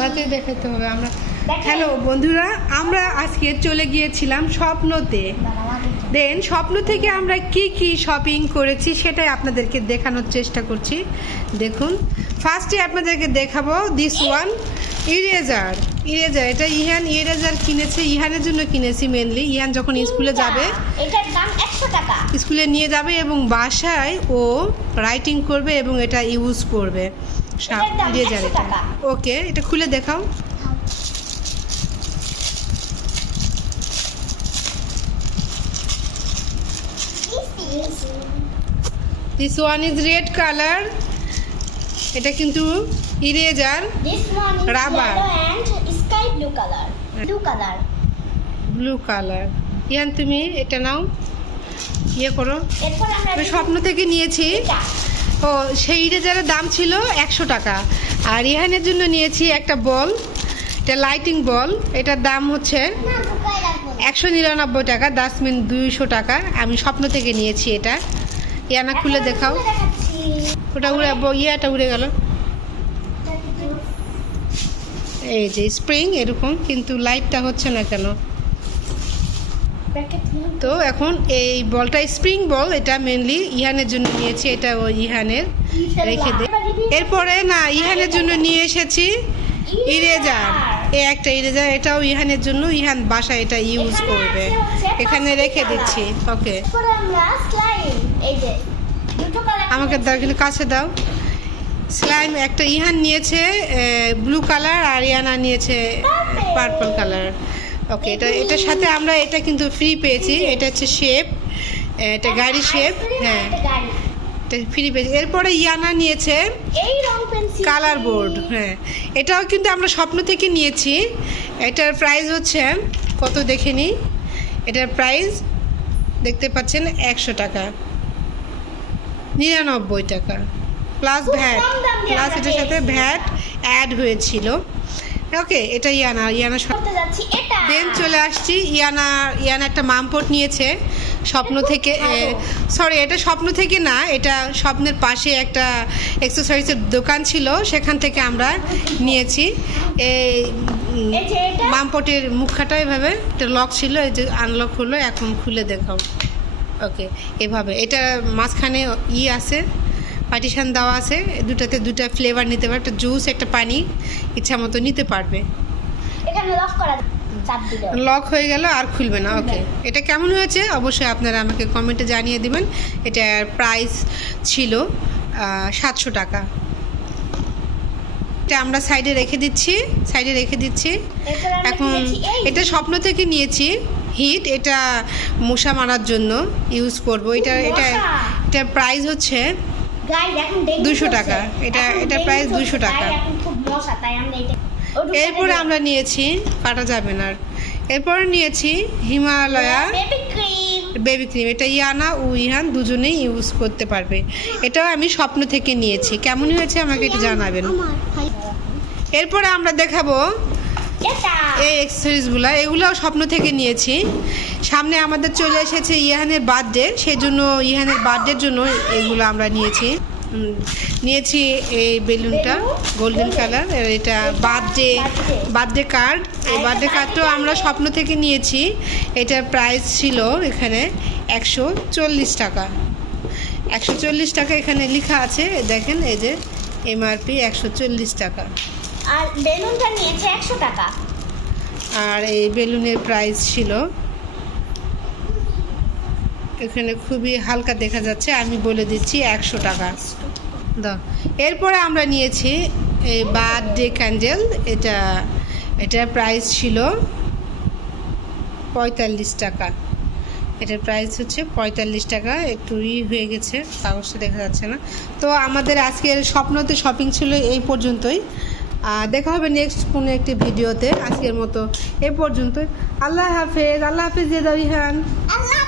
রাতে দেখাতে হবে আমরা হ্যালো বন্ধুরা আমরা আজকে চলে গিয়েছিলাম স্বপ্নতে। দেন স্বপ্ন থেকে আমরা কি কি শপিং করেছি সেটাই আপনাদেরকে দেখানোর চেষ্টা করছি। দেখুন ফার্স্টে আপনাদেরকে দেখাবো দিস ওয়ান ইরেজার ইরেজার এটা ইহান ইরেজার কিনেছে। ইহানের জন্য কিনেছি মেনলি ইহান যখন স্কুলে যাবে এটার দাম একশো টাকা। স্কুলে নিয়ে যাবে এবং বাসায় ও রাইটিং করবে এবং এটা ইউজ করবে। 100 এটা টাকা। ওকে এটা খুলে দেখাও this one is red colour এটা কিন্তু eraser This one is Rubber. yellow and sky blue color. Blue color. Blue colour Ian তুমি এটা নাও ইয়ে করো স্বপ্ন থেকে নিয়েছি। ও সেই ইরেজারের দাম ছিল একশো টাকা আর ইহানের জন্য নিয়েছি একটা বল, এটা লাইটিং বল, এটার দাম হচ্ছে। একশো নিরানব্বই টাকা ডাস্টবিন দুইশো টাকা আমি স্বপ্ন থেকে নিয়েছি এটা ইয়ানা, খুলে দেখাও ওটা উড়ে ইয়েটা উড়ে গেল এই যে স্প্রিং এরকম, কিন্তু লাইটটা হচ্ছে না কেন। তো এখন এই বলটা স্প্রিং বল এটা মেনলি ইহানের জন্য নিয়েছি এটা ওই ইহানের রেখে দে। এরপরে না ইহানের জন্য নিয়ে এসেছি ইরেজার। এ একটা ইরেজার এটাও ইহানের জন্য ইহান বাসায় এটা ইউজ করবে। এখানে রেখে দিচ্ছি ওকে। আমাকে। দাও কিন্তু কাছে দাও। স্লাইম একটা ইহান নিয়েছে ব্লু কালার আর ইয়ানা নিয়েছে পার্পল কালার ওকে এটা এটার সাথে আমরা এটা কিন্তু ফ্রি পেয়েছি। এটা হচ্ছে শেপ এটা গাড়ি শেপ হ্যাঁ। এটা ফ্রি পেয়েছি। এরপরে ইয়ানা নিয়েছে কালার বোর্ড হ্যাঁ। এটাও কিন্তু আমরা স্বপ্ন থেকে নিয়েছি। এটার প্রাইস হচ্ছে কত দেখে নিই এটার প্রাইস দেখতে পাচ্ছেন একশো টাকা। নিরানব্বই টাকা। প্লাস ভ্যাট প্লাস এটার সাথে ভ্যাট অ্যাড হয়েছিল। ওকে এটা ইয়ানা ইয়ানা দেন চলে আসছি ইয়ানা ইয়ানা একটা মামপট নিয়েছে স্বপ্ন থেকে সরি এটা স্বপ্ন থেকে না এটা স্বপ্নের পাশে একটা এক্সারসাইজের দোকান ছিল সেখান থেকে আমরা নিয়েছি। এই? মামপটের মুখাটা এভাবে এটা লক ছিল এই যে আনলক হলো এখন খুলে দেখাও। ওকে এভাবে এটা মাঝখানে ই আছে। পার্টিশান দেওয়া আছে দুটাতে দুটা ফ্লেভার নিতে পারবে একটা জুস একটা পানি ইচ্ছা মতো নিতে পারবে। লক হয়ে গেল আর খুলবে না ওকে এটা কেমন হয়েছে? অবশ্যই আপনারা আমাকে কমেন্টে জানিয়ে দিবেন। এটার প্রাইস ছিল সাতশো টাকা। এটা আমরা সাইডে রেখে দিচ্ছি সাইডে রেখে দিচ্ছি। এখন এটা স্বপ্ন থেকে নিয়েছি হিট এটা মশা মারার জন্য ইউজ করব। এটা এটা? এটার প্রাইস হচ্ছে গাইস এখন ডেঙ্গু 200 চলছে। টাকা। এটা- এটা প্রাইস 200 টাকা। এরপরে আমরা নিয়েছি কাটা যাবে না। এরপরে নিয়েছি হিমালয়া বেবি ক্রিম এটা ইয়ানা ও ইহান দুজনেই ইউজ করতে পারবে এটাও আমি স্বপ্ন থেকে নিয়েছি কেমন হয়েছে আমাকে একটু জানাবেন এরপরে আমরা দেখাবো এই এক্সেসরিজগুলো এগুলোও স্বপ্ন থেকে নিয়েছি। সামনে আমাদের চলে এসেছে ইহানের বার্থডে সেই জন্য ইহানের বার্থডের জন্য এগুলো আমরা নিয়েছি। নিয়েছি এই বেলুনটা গোল্ডেন কালার এটা বার্থডে বার্থডে কার্ড এই বার্থডে কার্ডটাও আমরা স্বপ্ন থেকে নিয়েছি। এটার প্রাইস ছিল এখানে একশো চল্লিশ টাকা। একশো চল্লিশ টাকা এখানে লেখা আছে দেখেন এই যে এমআরপি একশো চল্লিশ টাকা। আর বেলুনটা নিয়েছে একশো টাকা। আর এই বেলুনের প্রাইস ছিল। এখানে খুবই হালকা দেখা যাচ্ছে, আমি বলে দিচ্ছি একশো টাকা। দাও। এরপরে আমরা নিয়েছি এই বার্থডে ক্যান্ডেল এটা এটার প্রাইস ছিল পঁয়তাল্লিশ টাকা। এটার প্রাইস হচ্ছে পঁয়তাল্লিশ টাকা, একটু ই হয়ে গেছে কাগজটা দেখা যাচ্ছে না। তো আমাদের আজকের স্বপ্নতে শপিং ছিল এই পর্যন্তই। দেখা হবে নেক্সট কোনো একটি ভিডিওতে। আজকের মতো এ পর্যন্ত আল্লাহ হাফেজ আল্লাহ হাফেজ দিয়ে দাবি ইহান আল্লাহ